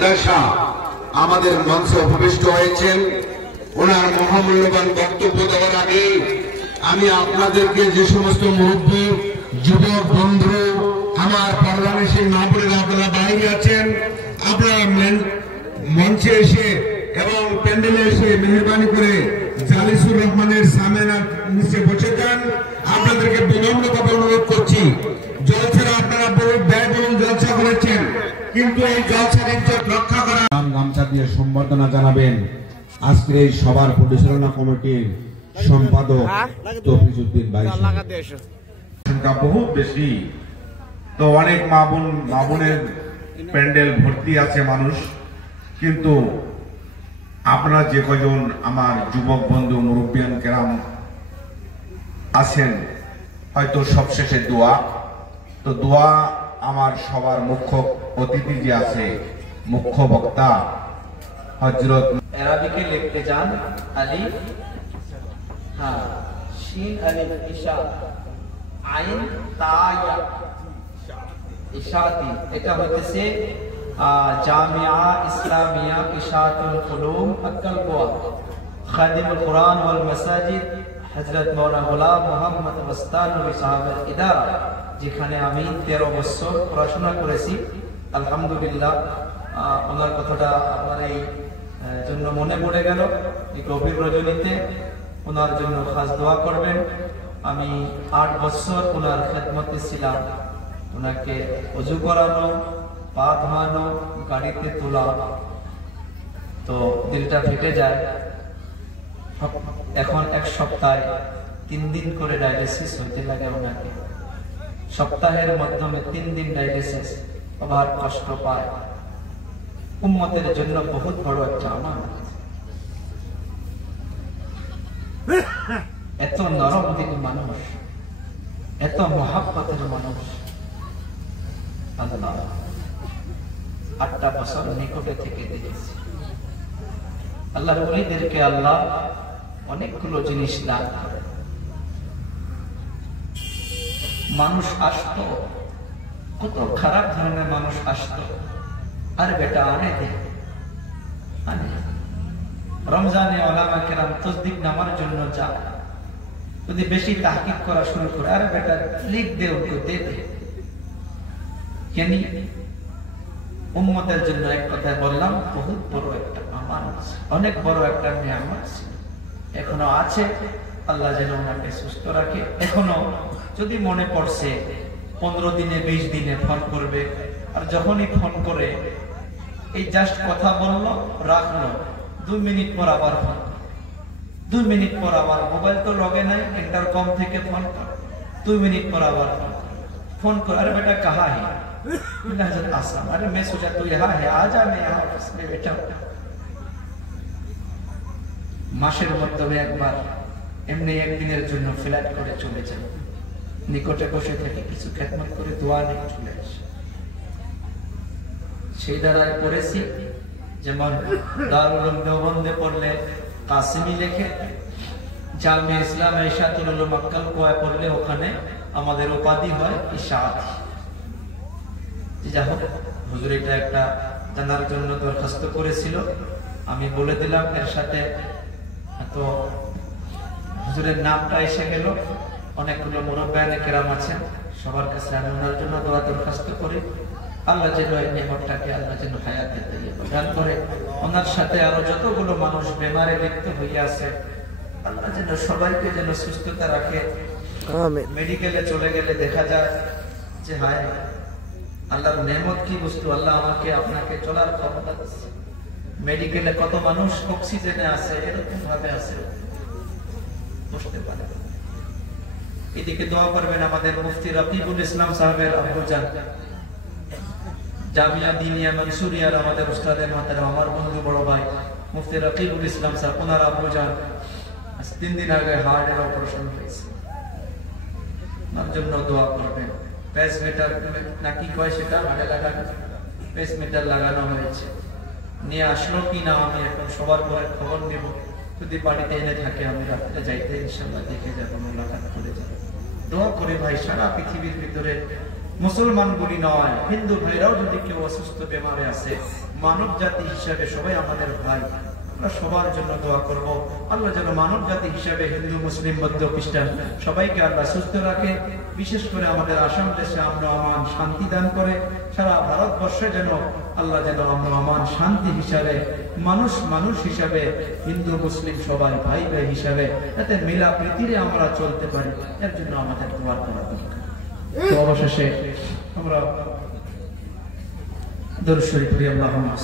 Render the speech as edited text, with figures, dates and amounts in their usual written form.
মাদ্রাসা আমাদের মঞ্চে উপবিষ্ট হয়েছেন। ওনার মহামূল্যবান বক্তব্য দেওয়ার আগে আমি আপনাদেরকে যে সমস্ত মুরব্বী, যুবক বন্ধু, আমার পার্লামেন্টের মা বোনেরা আপনারা বাইরে আছেন, আপনারা মঞ্চে এসে এবং প্যান্ডেলে এসে মেহরবানি করে জালিসুর রহমানের সামনের নিচে বসে যান। আপনাদেরকে বিনম্রভাবে অনুরোধ করছি, জলসারা আপনারা ব্যয়বহুল জলসা করেছেন, কিন্তু এই জলসার ইজ্জত রক্ষা করা। গামছা দিয়ে সম্বর্ধনা জানাবেন আজকের এই সভার পরিচালনা কমিটির সম্পাদক তৌফিজউদ্দিন ভাই। সংখ্যা বহু বেশি, তো অনেক মা বোনের প্যান্ডেল ভর্তি আছে মানুষ, কিন্তু আপনারা যে কজন আমার যুবক বন্ধু মুরব্বিয়ান কেরাম আছেন, হয়তো সবশেষে দোয়া, তো দোয়া আমার সবার মুখ্য অতিথি যে আছে, মুখ্য বক্তা হযরত আরবিকে লিখতে যান আলিফ, হ্যাঁ, শিন আলিফ ইশা, আইন তা ইয়া, ইশাতি। এটা হচ্ছে জামিয়া ইসলামিয়া ইশাতুল উলুম আক্কালকোয়া, খাদিমুল কুরআন ওয়াল মাসাজিদ হযরত মাওলানা গোলাম মোহাম্মদ ওয়াস্তানুরী সাহেবের ইদারা, যেখানে আমি 13 বছর পড়াশোনা করেছি। আলহামদুলিল্লাহ, ওনার কথাটা আমার এই জন্য মনে পড়ে গেল। এই গভীর রজনীতে ওনার জন্য খাস দোয়া করবেন। আমি 8 বছর ওনার খেদমতে ছিলাম। ওনাকে ওযু করানো, পা ধোয়ানো, গাড়িতে তোলা, তো দিলটা ফেটে যায়। এখন এক সপ্তাহে 3 দিন করে ডায়ালিসিস হইতে লাগে ওনাকে। সপ্তাহের মাধ্যমে 3 দিন ডায়ালিসিস, আবার কষ্ট পায়। উম্মতের জন্য বহুত বড় একটা আমানত। এত নরম দিল মানুষ, এত মহাব্বতের মানুষ। আল্লাহ 8টা বছর নিকটে থেকে দেখেছি। আল্লাহর ওলিদেরকে আল্লাহ অনেকগুলো জিনিস দান করে। মানুষ আসতো, কত খারাপ ধরনের মানুষ আসতো, আরে বেটা আনে দে, আনে। রমজানে ওলামা কেরাম তসদিক নামার জন্য যায়, যদি বেশি তাহকিক করা শুরু করে, আরে বেটা লিখ দে, ওকে দে দে। কেন? উম্মতের জন্য এক কথায় বললাম, বহুত বড় একটা আমানত, অনেক বড় একটা নিয়ামত এখনো আছে। আল্লাহ যেন ওনাকে সুস্থ রাখে। এখনো যদি মনে পড়ছে 15 দিনে 20 দিনে ফোন করবে, আর যখনই ফোন করে এই জাস্ট কথা বললো, রাখলো, 2 মিনিট পর আবার ফোন, 2 মিনিট পর আবার, মোবাইল তো লগে নাই, ইন্টারকম থেকে ফোন কর, 2 মিনিট পর আবার ফোন कर। अरे बेटा कहाँ है? आसाम। अरे मैं सोचा तू यहाँ है, आ जा, मैं यहाँ ऑफिस में बैठा हूँ। মাসের মাধ্যমে একবার এমনি একদিনের জন্য ফ্লাইট করে চলে যান, নিকটে বসে থেকে কিছু খেদমত করে দোয়া নিয়ে চলে আসে। সেই দ্বারায় পড়েছি, যেমন দারুল উলুম দেওবন্দে পড়লে কাসিমি লেখে, জামিয়া ইসলামিয়া ইশাতুল উলুম আক্কালকোয়া পড়লে ওখানে আমাদের উপাধি হয় ইশাআত। যা হোক, হুজুর এটা একটা জানার জন্য দরখাস্ত করেছিল, আমি বলে দিলাম। এর সাথে তো হুজুরের নামটা এসে গেল। অনেকগুলো মুরব্বিয়ানে কেরাম আছেন, সবার কাছে আমি ওনার জন্য দোয়া দরখাস্ত করি। আল্লাহ যেন এই নিয়ামতটাকে আল্লাহ যেন হায়াতে দান করে। ওনার সাথে আরো যতগুলো মানুষ বেমারে লিপ্ত হইয়া আছে, আল্লাহ যেন সবাইকে যেন সুস্থতা রাখে। মেডিকেলে চলে গেলে দেখা যায় যে হায়, আল্লাহর নেয়ামত কি বস্তু, আল্লাহ আমাকে আপনাকে চলার ক্ষমতা দিচ্ছে। মেডিকেলে কত মানুষ অক্সিজেনে আছে, এরকম ভাবে আছে, বসতে পারে। এদিকে দোয়া করবেন আমাদের মুফতি রকিবুল ইসলাম সাহেবের আব্বুজান, জামিয়া দিনিয়া মনসুরিয়ার আমাদের উস্তাদের মাতারা, আমার বন্ধু বড় ভাই মুফতি রকিবুল ইসলাম সাহেব, ওনার আব্বুজান 3 দিন আগে হার্টের অপারেশন হয়েছে, ওনার জন্য দোয়া করবেন। পেসমেটার নাকি কয় সেটা হাড়ে লাগানো, পেসমেটার লাগানো হয়েছে। নিয়ে আসলো কিনা আমি এখন সবার পরে খবর নেব, যদি বাড়িতে এনে থাকে আমি রাত্রে যাইতে ইনশাআল্লাহ দেখে যাবো, মোলাকাত করে যাবো। দোয়া করে ভাই, সারা পৃথিবীর ভিতরে মুসলমান গুলি নয়, হিন্দু ভাইরাও যদি কেউ অসুস্থ বেমারে আছে, মানব জাতি হিসাবে সবাই আমাদের ভাই, আমরা সবার জন্য দোয়া করব। আল্লাহ যেন মানব জাতি হিসাবে হিন্দু, মুসলিম, বৌদ্ধ, খ্রিস্টান সবাইকে আল্লাহ সুস্থ রাখে। বিশেষ করে আমাদের আসাম দেশে আমরা আমান শান্তি দান করে, সারা ভারতবর্ষে যেন আল্লাহ যেন আমরা আমান শান্তি হিসাবে, মানুষ মানুষ হিসাবে, হিন্দু মুসলিম সবাই ভাই ভাই হিসাবে যাতে মিলা প্রীতিরে আমরা চলতে পারি, এর জন্য আমাদের দোয়া করা দরকার। তো অবশেষে আমরা দরুদ শরীফ পড়ি, আল্লাহুম্মা